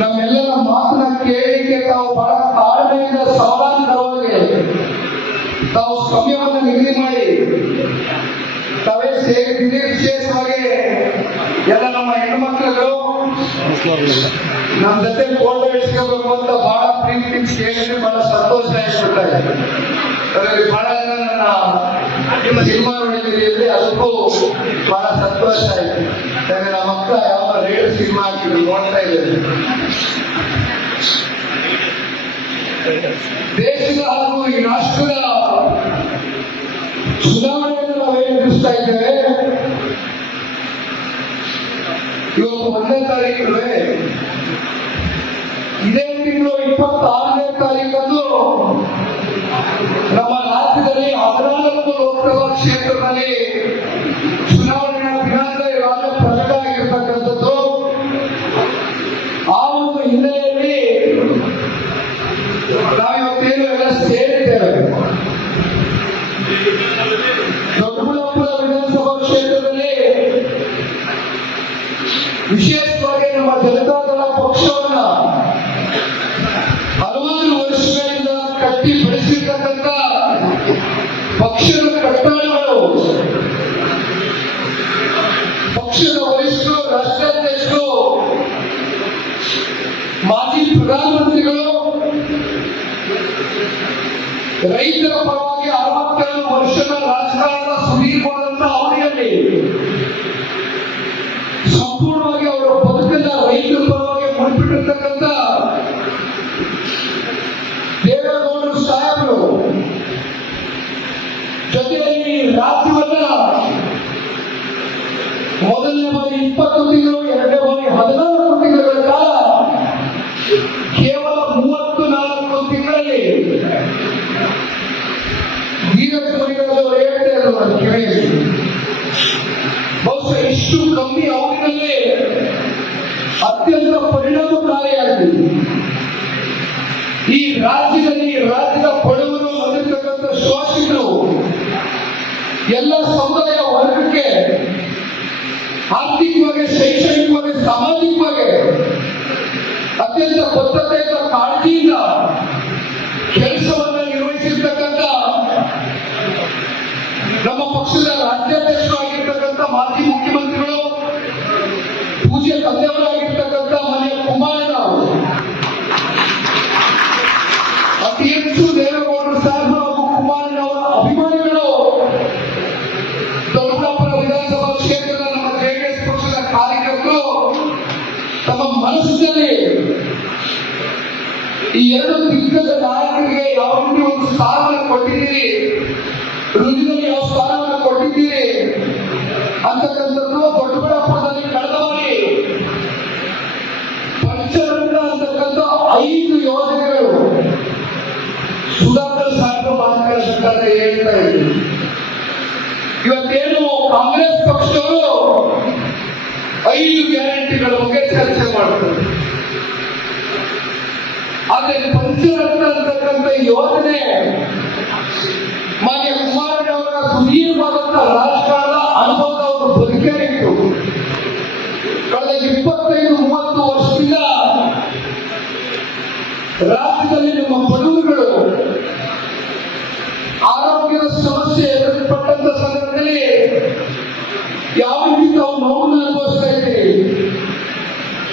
ನಮ್ಮೆಲ್ಲರ ಮಾತನ್ನ ಕೇಳಿಕೆ ತಾವು ಬಹಳ ತಾಳ್ಮೆಯಿಂದ ಸಮಾಧಾನವಾಗಿ ತಾವು ಸಮಯವನ್ನು ನಿಗದಿ ಮಾಡಿ ತಾವೇ ಸೇರಿದ್ದೇ ವಿಶೇಷವಾಗಿ ಎಲ್ಲ ನಮ್ಮ ಹೆಣ್ಣುಮಕ್ಕಳು ನಮ್ಮ ಜೊತೆ ಫೋಟೋ ಇಡ್ಸ್ಕೋಬೇಕು ಅಂತ ಬಹಳ ಪ್ರೀತಿ ಕೇಳಿದ್ರೆ ಬಹಳ ಸಂತೋಷ ಆಗಿಬಿಡ್ತಾರೆ. ಅದರಲ್ಲಿ ಬಹಳ ಜನ ನನ್ನ ನಿಮ್ಮ ಸಿನಿಮಾ ನೋಡಿದ್ದೀರಿ, ಅದಕ್ಕೂ ಬಹಳ ಸಂತೋಷ ಆಯ್ತು. ಯಾಕಂದ್ರೆ ನಮ್ಮ ಮಕ್ಕಳ ಯಾವ ರೇಡಿಯೋ ಸಿನಿಮಾ ಹಾಕಿದ್ರು ನೋಡ್ತಾ ಇದ್ದಾರೆ. ದೇಶದ ಹಾಗೂ ಈ ರಾಷ್ಟ್ರದ ಚುನಾವಣೆಯನ್ನು ನಾವು ಎದುರಿಸ್ತಾ ಇದ್ದೇವೆ. ಇವತ್ತು 1ನೇ ತಾರೀಕು, ಇದೇ ತಿಂಗಳು 26ನೇ ತಾರೀಕಂದು ನಮ್ಮ ರಾಜ್ಯದಲ್ಲಿ 14 ಲೋಕಸಭಾ ಕ್ಷೇತ್ರದಲ್ಲಿ ಚುನಾವಣೆಯ ದಿನಾಂಕ ಇವಾಗ ಪ್ರಕಟ ಆಗಿರ್ತಕ್ಕಂಥದ್ದು. ಆ ಒಂದು ಹಿನ್ನೆಲೆಯಲ್ಲಿ ನಾವಿವತ್ತೇನು ಎಲ್ಲ ಸೇರಿದ್ದೇವೆ. ದೊಡ್ಡಬಳ್ಳಾಪುರ ವಿಧಾನಸಭಾ ಕ್ಷೇತ್ರದಲ್ಲಿ ವಿಶೇಷವಾಗಿ ನಮ್ಮ ಜನತಾದಳ ಪಕ್ಷವನ್ನ ಹಲವಾರು ವರ್ಷಗಳಿಂದ ಕಟ್ಟಿ ಬೆಳೆಸಿರ್ತಕ್ಕಂಥ ಪಕ್ಷದ ಕಟ್ಟಾಳಗಳು, ಪಕ್ಷದ ವರಿಷ್ಠರು, ರಾಷ್ಟ್ರಾಧ್ಯಕ್ಷರು, ಮಾಜಿ ಪ್ರಧಾನಮಂತ್ರಿಗಳು ರೈತರ ಪರವಾಗಿ 62 ವರ್ಷದ ರಾಜಕಾರಣದ ಸುದೀರ್ಘವಾದಂತ ಅವಧಿಯಲ್ಲಿ ಸಂಪೂರ್ಣವಾಗಿ ಅವರ ಬದುಕನ್ನ ರೈತರ ಪರವಾಗಿ ಮುಡಿಪಿಟ್ಟಿರ್ತಕ್ಕಂಥ ದೇವೇಗೌಡರು ಸಾಹೇಬರು ಜೊತೆಯಲ್ಲಿ ರಾಜ್ಯವನ್ನ ಮೊದಲನೇ ಬಾರಿ 20 ತಿಂಗಳು, ಎರಡನೇ ಬಾರಿ 14 ತಿಂಗಳ ಕಾಲ ಕೇವಲ 34 ತಿಂಗಳಲ್ಲಿ ಬಹುಶಃ ಇಷ್ಟು ಕಮ್ಮಿ ಅವಧಿಯಲ್ಲಿ ಅತ್ಯಂತ ಪರಿಣಾಮಕಾರಿಯಾಗಿದೆ. ಈ ರಾಜ್ಯದ ಬಡವರು ಹೊಂದಿರತಕ್ಕಂಥ ಶೋಷಿತರು ಎಲ್ಲ ಸಮುದಾಯ ವರ್ಗಕ್ಕೆ ಆರ್ಥಿಕವಾಗಿ, ಶೈಕ್ಷಣಿಕವಾಗಿ, ಸಾಮಾಜಿಕವಾಗಿ ಅತ್ಯಂತ ಬದ್ಧತೆಯಿಂದ, ಕಾಳಜಿಯಿಂದ ಕೆಲಸವನ್ನು ನಿರ್ವಹಿಸಿರ್ತಕ್ಕಂಥ ನಮ್ಮ ಪಕ್ಷದ ರಾಜ್ಯಾಧ್ಯಕ್ಷರಾಗಿರ್ತಕ್ಕಂಥ ಮಾಜಿ ಮುಖ್ಯಮಂತ್ರಿಗಳು, ಪೂಜ್ಯ ತಂದೆಯವರಾಗಿರ್ತಕ್ಕಂಥ ಮಾನ್ಯ ಕುಮಾರಣ್ಣ ಅವರು, ಅತಿ ಹೆಚ್ಚು ದೇವೇಗೌಡರು ಸಾಹೇಬರು ಹಾಗೂ ಕುಮಾರಣ್ಣ ಅವರ ಅಭಿಮಾನಿಗಳು ದೊಡ್ಡಬಳ್ಳಾಪುರ ವಿಧಾನಸಭಾ ಕ್ಷೇತ್ರದ ನಮ್ಮ ಜೆಡಿಎಸ್ ಪಕ್ಷದ ಕಾರ್ಯಕರ್ತರು ತಮ್ಮ ಮನಸ್ಸಿನಲ್ಲಿ ಈ ಎರಡು ದಿಗ್ಗಜ ನಾಯಕರಿಗೆ ಯಾವ ರೀತಿ ಒಂದು ಸ್ಥಾನವನ್ನು ಕೊಟ್ಟಿದ್ದೀರಿ, ಹೃದಯದಲ್ಲಿ ಯಾವ ಸ್ಥಾನವನ್ನು ಕೊಟ್ಟಿದ್ದೀರಿ ಅಂತಕ್ಕಂಥದ್ದು ದೊಡ್ಡಬಳ್ಳಾಪುರದಲ್ಲಿ ಕಳೆದ ಬಾರಿ ಪಂಚರತ್ನ ಅಂತಕ್ಕಂಥ 5 ಯೋಜನೆಗಳು ಸುಧಾಕರ್ ಸಾಹೇಬರು ಮಾತನಾಡತಕ್ಕಂಥ ಹೇಳ್ತಾ ಇದ್ರು. ಇವತ್ತೇನು ಕಾಂಗ್ರೆಸ್ ಪಕ್ಷದವರು 5 ಗ್ಯಾರಂಟಿಗಳ ಬಗ್ಗೆ ಚರ್ಚೆ ಮಾಡ್ತಾರೆ. ಆದ್ರೆ ಪಂಚರತ್ನ ಅಂತಕ್ಕಂಥ ಯೋಜನೆ ಮಾನ್ಯ ಕುಮಾರಣ್ಣ ಅವರ ಸುದೀರ್ಘವಾದಂತಹ ರಾಜಕಾರಣ ಅನುಭವದ ಒಂದು ಬದುಕೇ ಇತ್ತು. ಕಳೆದ 25-30 ವರ್ಷದಿಂದ ರಾಜ್ಯದಲ್ಲಿ ನಮ್ಮ ಬಡವರುಗಳು ಆರೋಗ್ಯದ ಸಮಸ್ಯೆ ಎದುರುಪಟ್ಟಂತ ಸಂದರ್ಭದಲ್ಲಿ ಯಾವ ರೀತಿ ತಾವು ನೋವನ್ನು ಅನುಭವಿಸ್ತಾ ಇದ್ದೀರಿ.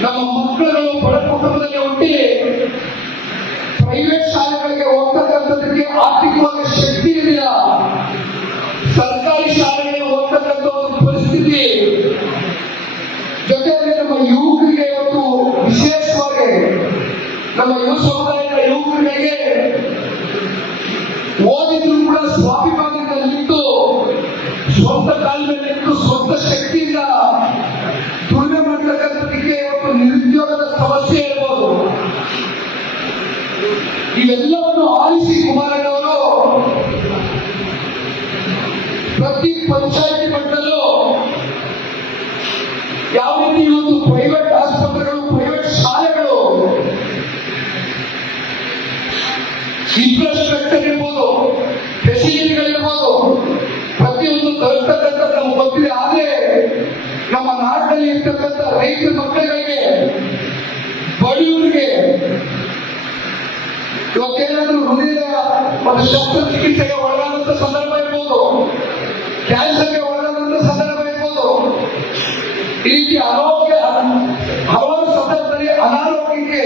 ನಮ್ಮ ಮಕ್ಕಳುಗಳು ಬಡ ಕುಟುಂಬದಲ್ಲಿ ಹುಟ್ಟಿ ಪ್ರೈವೇಟ್ ಶಾಲೆಗಳಿಗೆ ಹೋಗ್ತಕ್ಕಂಥದಕ್ಕೆ ಆರ್ಥಿಕವಾಗಿ ಶಕ್ತಿ ಇಲ್ಲ, ಸರ್ಕಾರಿ ಶಾಲೆಗಳಿಗೆ ಹೋಗ್ತಕ್ಕಂಥ ಒಂದು ಪರಿಸ್ಥಿತಿ. ಜೊತೆಯಲ್ಲಿ ನಮ್ಮ ಯುವಕರಿಗೆ ಇವತ್ತು ವಿಶೇಷವಾಗಿ ನಮ್ಮ ಯುವ ಸಮುದಾಯದ ಯುವಕರಿಗೆ ಓದಿದ್ರು ಕೂಡ ಸ್ವಾಭಿಮಾನದಲ್ಲಿ ನಿಂತು, ಸ್ವಂತ ಕಾಲ ಮೇಲೆ ನಿಂತು, ಸ್ವಂತ ಶಕ್ತಿಯಿಂದ ಬಡವರಿಗೆ ಇವತ್ತೇನಾದ್ರೂ ಹೃದಯ ಒಂದು ಶಸ್ತ್ರಚಿಕಿತ್ಸೆಗೆ ಒಳಗಾದಂತ ಸಂದರ್ಭ ಇರ್ಬೋದು, ಕ್ಯಾನ್ಸರ್ಗೆ ಒಳಗಾದಂತ ಸಂದರ್ಭ ಇರ್ಬೋದು. ಈ ರೀತಿ ಹಲವಾರು ಸಂದರ್ಭದಲ್ಲಿ ಅನಾರೋಗ್ಯಕ್ಕೆ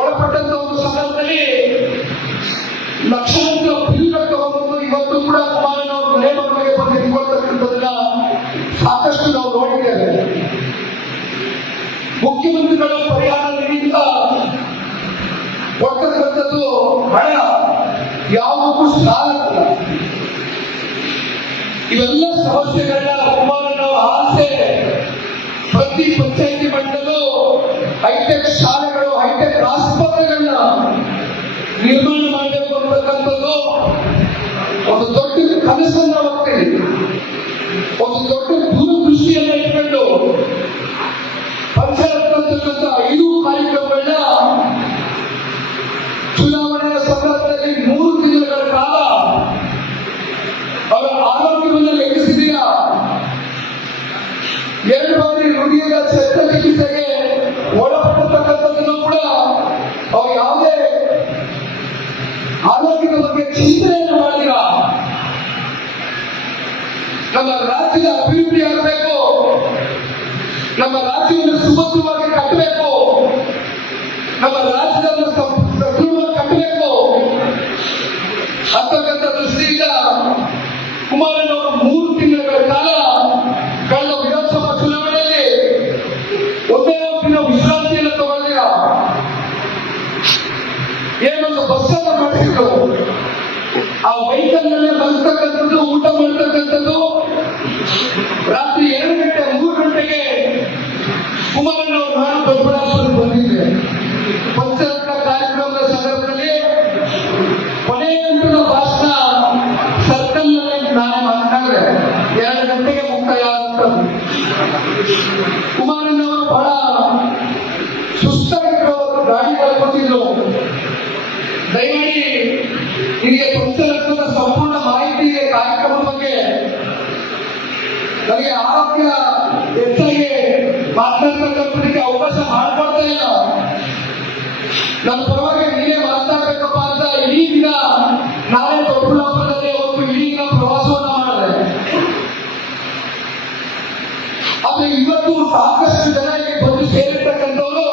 ಒಳಪಟ್ಟಂತ ಒಂದು ಸಂದರ್ಭದಲ್ಲಿ ಲಕ್ಷಾಂತರ ಬಿಲ್ಗಳು ತಗೊಂಡು ಇವತ್ತು ಕೂಡ ಕುಮಾರಣ್ಣವರು ಮನೆ ಮಗಳಿಗೆ ಬಂದು ನಿಂತ್ಕೊಳ್ತಕ್ಕಂಥದನ್ನ ಸಾಕಷ್ಟು ನಾವು ನೋಡಿದ್ದೇವೆ. ಮುಖ್ಯಮಂತ್ರಿಗಳು ಪರಿಹಾರ ನಿಧಿಯಿಂದ ಕೊಡ್ತಕ್ಕಂಥದ್ದು ಹಣ ಯಾವುದಕ್ಕೂ ಸಾಲಲ್ಲ. ಇವೆಲ್ಲ ಸಮಸ್ಯೆಗಳನ್ನ ಕುಮಾರಣ್ಣವರ ಆಸೆ ಪ್ರತಿ ಪಂಚಾಯಿತಿ ಮಟ್ಟದಲ್ಲೂ ಹೈಟೆಕ್ ಶಾಲೆಗಳು, ಹೈಟೆಕ್ ಆಸ್ಪತ್ರೆಗಳನ್ನ ನಿರ್ಮಾಣ ಮಾಡಬೇಕು ಅಂತಕ್ಕಂಥದ್ದು ಒಂದು ದೊಡ್ಡ ಕನಸನ್ನ ಹೋಗ್ತೇನೆ, ಒಂದು ದೊಡ್ಡ ದೂರದೃಷ್ಟಿಯನ್ನ ಇಟ್ಕೊಂಡು ಪಂಚಾಯತ್ 5 ಕಾರ್ಯಕ್ರಮಗಳನ್ನ ಚುನಾವಣೆಯ ಸಂದರ್ಭದಲ್ಲಿ 3 ದಿನಗಳ ಕಾಲ ಅವರ ಆರೋಗ್ಯವನ್ನು ಲೆಕ್ಕಿಸಿದೆಯಾ, 2 ಬಾರಿ ಹೃದಯದ ಶಸ್ತ್ರಚಿಕಿತ್ಸೆಗೆ ಒಳಪಟ್ಟತಕ್ಕಂಥದ್ದನ್ನು ಕೂಡ ಅವ್ರು ಯಾವುದೇ ಆರೋಗ್ಯದ ಬಗ್ಗೆ ಚಿಂತನೆಯನ್ನು ಮಾಡಿದ. ನಮ್ಮ ರಾಜ್ಯದ ಅಭಿವೃದ್ಧಿ ಆಗಬೇಕು, ನಮ್ಮ ರಾಜ್ಯವನ್ನು ಸುಭದ್ರವಾಗಿ ಕಟ್ಟಬೇಕು, ನಮ್ಮ ರಾಜ್ಯವನ್ನು ಸದೃಢವಾಗಿ ಕಟ್ಟಬೇಕು ಅಂತಕ್ಕಂಥ ದೃಷ್ಟಿಯಿಂದ ಕುಮಾರಣ್ಣವರು 3 ತಿಂಗಳ ಕಾಲ ಕಳೆದ ವಿಧಾನಸಭಾ ಚುನಾವಣೆಯಲ್ಲಿ ಒಂದೇ ದಿನ ವಿಶ್ರಾಂತಿಯನ್ನು ತಗೊಳ್ಳಿಲ್ಲ. ಏನೊಂದು ಬಸ್ಸನ್ನು ಮಾಡಿಸಿದ್ರು, ಆ ವೆಹಿಕಲ್ ನಲ್ಲೇ ಬರ್ತಕ್ಕಂಥದ್ದು, ಊಟ ಮಾಡ್ತಕ್ಕಂಥದ್ದು. ರಾತ್ರಿ 2 ಗಂಟೆ 3 ಗಂಟೆಗೆ ಕುಮಾರಣ್ಣವರು ನಾನು ದೊಡ್ಡಬಳ್ಳಾಪುರಕ್ಕೆ ಬಂದಿದ್ದೆ. ಪಂಚಾಯತ್ ಕಾರ್ಯಕ್ರಮದ ಸಂದರ್ಭದಲ್ಲಿ ಕೊನೆಯ ಭಾಷಣ ಸರ್ಕಲ್ ನಲ್ಲಿ ನಾನು ಮಾತನಾಡಿದೆ. 2 ಗಂಟೆಗೆ ಮುಕ್ತಾಯ ಆಗುತ್ತದೆ. ಕುಮಾರಣ್ಣವರು ಬಹಳ ಸುಸ್ತಾಗಿರೋ ಗಾಡಿ ಕಳ್ಕೊತಿದ್ರು. ದಯಮಾಡಿ ನಿಮಗೆ ಪಂಚರತ್ನದ ಸಂಪೂರ್ಣ ಮಾಹಿತಿ ಇದೆ ಕಾರ್ಯಕ್ರಮದ ಬಗ್ಗೆ. ನನಗೆ ಆರೋಗ್ಯ ಹೆಚ್ಚಾಗಿ ಮಾತನಾಡ್ತಕ್ಕಂಥದಕ್ಕೆ ಅವಕಾಶ ಮಾಡಿಕೊಡ್ತಾ ಇಲ್ಲ. ನನ್ನ ಪರವಾಗಿ ನೀವೇ ಮಾತನಾಡಬೇಕಪ್ಪ ಅಂತ ಇಡೀ ದಿನ ನಾಳೆ ದೊಡ್ಡಬಳ್ಳಾಪುರದಲ್ಲಿ ಒಂದು ಇಡೀ ದಿನ ಪ್ರವಾಸವನ್ನ ಮಾಡಿದೆ. ಆದ್ರೆ ಇವತ್ತು ಸಾಕಷ್ಟು ಜನ ಇಲ್ಲಿ ಬಂದು ಸೇರಿರ್ತಕ್ಕಂಥವರು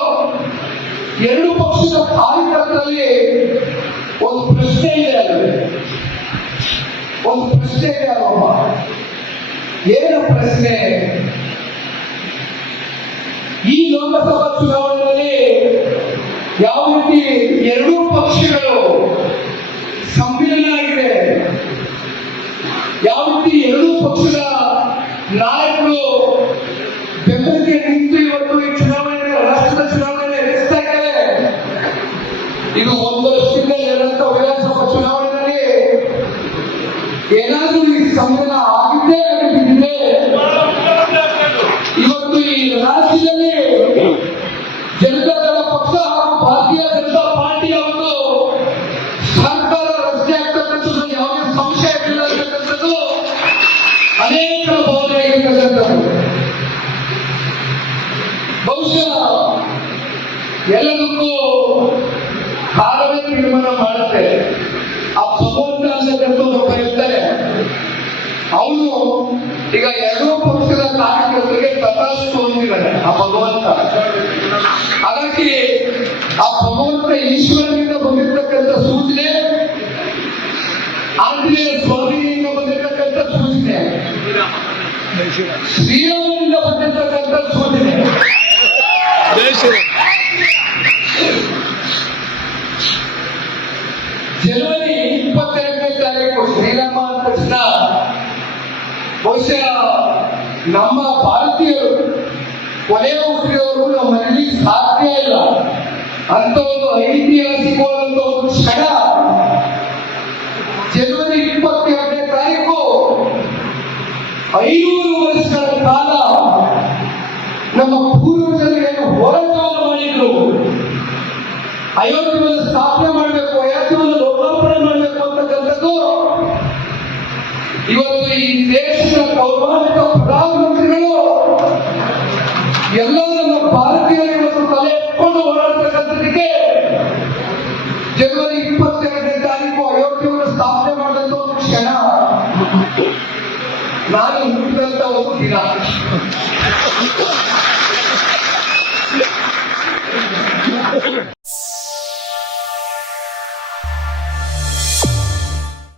2 ಪಕ್ಷದ ಕಾರ್ಯಕರ್ತರಲ್ಲಿ ಒಂದು ಪ್ರಶ್ನೆ ಇದೆ. ಒಂದು ಪ್ರಶ್ನೆ ಇದೆ ಅಲ್ವಮ್ಮ? ಏನು ಪ್ರಶ್ನೆ? ಈ ಲೋಕಸಭಾ ಚುನಾವಣೆಯಲ್ಲಿ ಯಾವ ರೀತಿ 2 ಪಕ್ಷಗಳು ಸಂವಿಧಾನ ಆಗಿದೆ, ಯಾವ ರೀತಿ 2 ಪಕ್ಷದ ನಾಯಕರು ಬೆಂಬಲಿಗೆ ನಿಂತು ಇವತ್ತು ಈ ಚುನಾವಣೆ, ರಾಷ್ಟ್ರದ ಚುನಾವಣೆ ಎದುರಿಸ್ತಾ ಇದ್ದಾರೆ. ಇದು 1 ವರ್ಷದಿಂದ ನಡೆದಂತ ವಿಧಾನಸಭಾ ಚುನಾವಣೆಯಲ್ಲಿ ಏನಾದ್ರೂ ಈ ಸಂವಿಧಾನ ಆಗಿದ್ದೇ ಆಗಿದ್ದಿದ್ರೆ ಇವತ್ತು ಈ ರಾಜ್ಯದಲ್ಲಿ ಜನತಾದಳ ಪಕ್ಷ ಹಾಗೂ ಭಾರತೀಯ ಜನತಾ ಪಾರ್ಟಿಯ ಒಂದು ಸರ್ಕಾರ ರಚನೆ ಆಗ್ತಕ್ಕಂಥದ್ದು ಯಾವುದೇ ಸಂಶಯ ಇಲ್ಲ ಅಂತಕ್ಕಂಥದ್ದು ಅನೇಕ ಭಾವನೆ ಇರತಕ್ಕಂಥದ್ದು. ಬಹುಶಃ ಎಲ್ಲದಕ್ಕೂ ಕಾಲವೇ ತೀರ್ಮಾನ ಮಾಡುತ್ತೆ. ಆ ಭಗವಂತ ಅಂತಕ್ಕಂಥದ್ದು ಒಬ್ಬ ಇರ್ತಾರೆ, ಅವನು ಈಗ 2 ಪಕ್ಷದ ಕಾರ್ಯಕರ್ತರಿಗೆ ತಥಾಸ್ತು ಅಂದಿದ್ದಾನೆ ಆ ಭಗವಂತ. ಹಾಗಾಗಿ ಆ ಭಗವಂತ ಈಶ್ವರನಿಂದ ಬಂದಿರತಕ್ಕಂಥ ಸೂಚನೆ, ಆಂಜನೇಯ ಸ್ವಾಮಿಯಿಂದ ಬಂದಿರತಕ್ಕಂಥ ಸೂಚನೆ, ಶ್ರೀರಾಮನಿಂದ ಬಂದಿರತಕ್ಕಂಥ ಸೂಚನೆ. ಜನವರಿ 22ನೇ ತಾರೀಕು ಶ್ರೀರಾಮ ಅಂದ ತಕ್ಷಣ ಬಹುಶಃ ನಮ್ಮ ಭಾರತೀಯರು ಕೊನೆಯ ಉಸಿರಿಯವರು ನಮ್ಮ ಮನೆಯಲ್ಲಿ ಸಾಧ್ಯ ಇಲ್ಲ ಅಂತ ಒಂದು ಐತಿಹಾಸಿಕವಾದಂತ ಒಂದು ಕ್ಷಣ. ಜನವರಿ 22ನೇ ತಾರೀಕು 500 ವರ್ಷಗಳ ಕಾಲ ನಮ್ಮ ಪೂರ್ವಜರು ಏನು ಹೋರಾಟವನ್ನು ಮಾಡಿದ್ರು, ಅಯೋಧ್ಯೆಯನ್ನು ಸ್ಥಾಪನೆ ಮಾಡಬೇಕು, ಅಯೋಧ್ಯೆಯನ್ನು ಲೋಕಾರ್ಪಣೆ ಮಾಡಬೇಕು ಅಂತಕ್ಕಂಥದ್ದು ಇವತ್ತು ಈ ದೇಶದ ಗೌರವಾನ್ವಿತ ಪ್ರಧಾನಮಂತ್ರಿಗಳು ಎಲ್ಲ ನಮ್ಮ ಭಾರತೀಯರು ಇವತ್ತು ತಲೆ ಎತ್ಕೊಂಡು ನಾನು ಹುಟ್ಟಿದಂತ ಒಂದು ದಿನ.